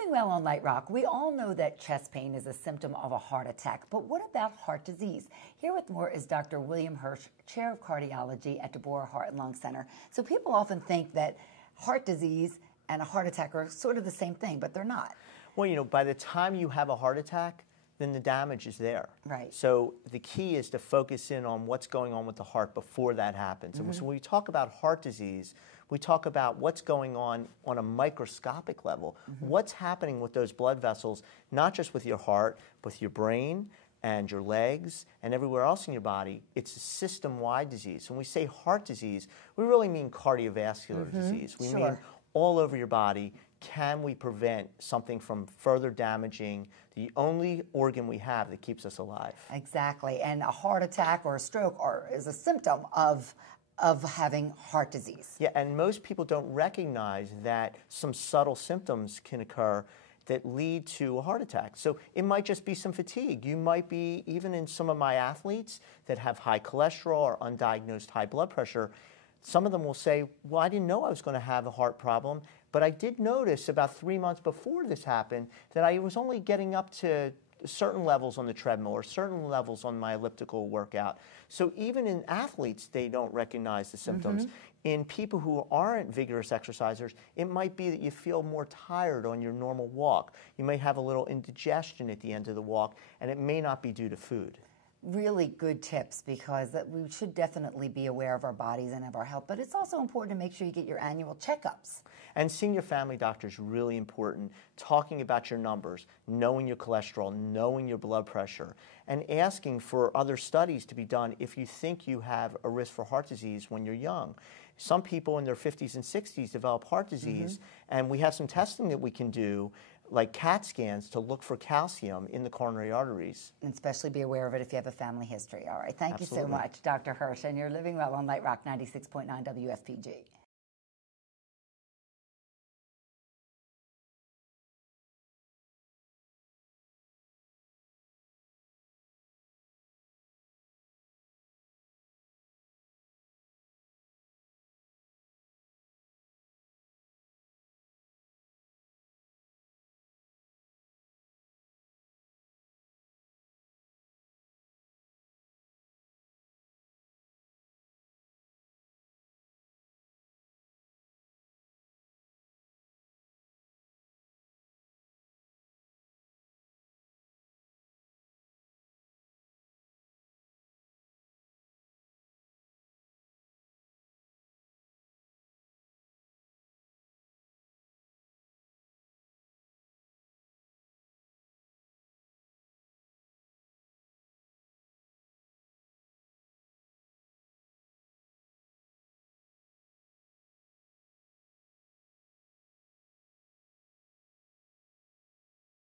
Living well on Light Rock, we all know that chest pain is a symptom of a heart attack, but what about heart disease? Here with more is Dr. William Hirsch, Chair of Cardiology at Deborah Heart and Lung Center. So people often think that heart disease and a heart attack are sort of the same thing, but they're not. Well, you know, by the time you have a heart attack, then the damage is there. Right. So the key is to focus in on what's going on with the heart before that happens. And so when we talk about heart disease, we talk about what's going on a microscopic level. What's happening with those blood vessels, not just with your heart, but with your brain and your legs and everywhere else in your body. It's a system-wide disease. When we say heart disease, we really mean cardiovascular disease. We mean all over your body. Can we prevent something from further damaging the only organ we have that keeps us alive? Exactly. And a heart attack or a stroke is a symptom of having heart disease. Yeah, and most people don't recognize that some subtle symptoms can occur that lead to a heart attack. So it might just be some fatigue. You might be, even in some of my athletes that have high cholesterol or undiagnosed high blood pressure, some of them will say, well, I didn't know I was going to have a heart problem, but I did notice about 3 months before this happened that I was only getting up to certain levels on the treadmill or certain levels on my elliptical workout. So even in athletes, they don't recognize the symptoms. In people who aren't vigorous exercisers, it might be that you feel more tired on your normal walk. You may have a little indigestion at the end of the walk, and it may not be due to food. Really good tips, because we should definitely be aware of our bodies and of our health, but it's also important to make sure you get your annual checkups. And seeing your family doctor is really important, talking about your numbers, knowing your cholesterol, knowing your blood pressure, and asking for other studies to be done if you think you have a risk for heart disease when you're young. Some people in their 50s and 60s develop heart disease, and we have some testing that we can do, like CAT scans, to look for calcium in the coronary arteries. And especially be aware of it if you have a family history. All right, thank Absolutely. you so much, Dr. Hirsch, and you're living well on Light Rock 96.9 WFPG.